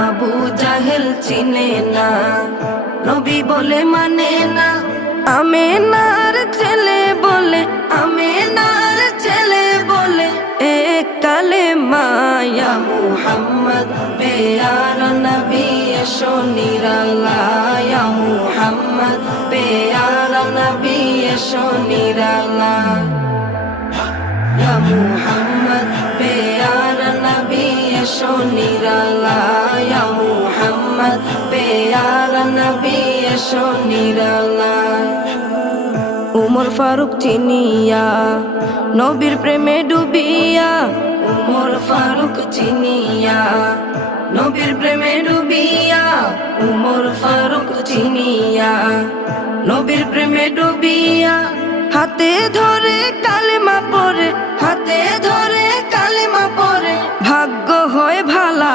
আবু জাহেল চিনে না, নবী বলে মানে না। আমেনার ছেলে বলে, আমেনার ছেলে বলে এক কালেমা ইয়া মুহাম্মদ পেয়ার নবী এসো নিরালায়, ইয়া মুহাম্মদ পেয়ার নবী এসো নিরালায়, ইয়া মুহাম্মদ পেয়ার নবী এসো নিরালায়, ইয়া মুহাম্মদ পেয়ার নবী এসো নিরালায়। উমর ফারুক চিনিয়া নবীর প্রেমে ডুবিয়া, উমর ফারুক চিনিয়া নবীর প্রেমে ডুবিয়া, উমর ফারুক চিনিয়া নবীর প্রেমে ডুবিয়া। হাতে ধরে কালেমা পড়ে, হাতে ধরে কালেমা পড়ে ভাগ্য হয় ভালা।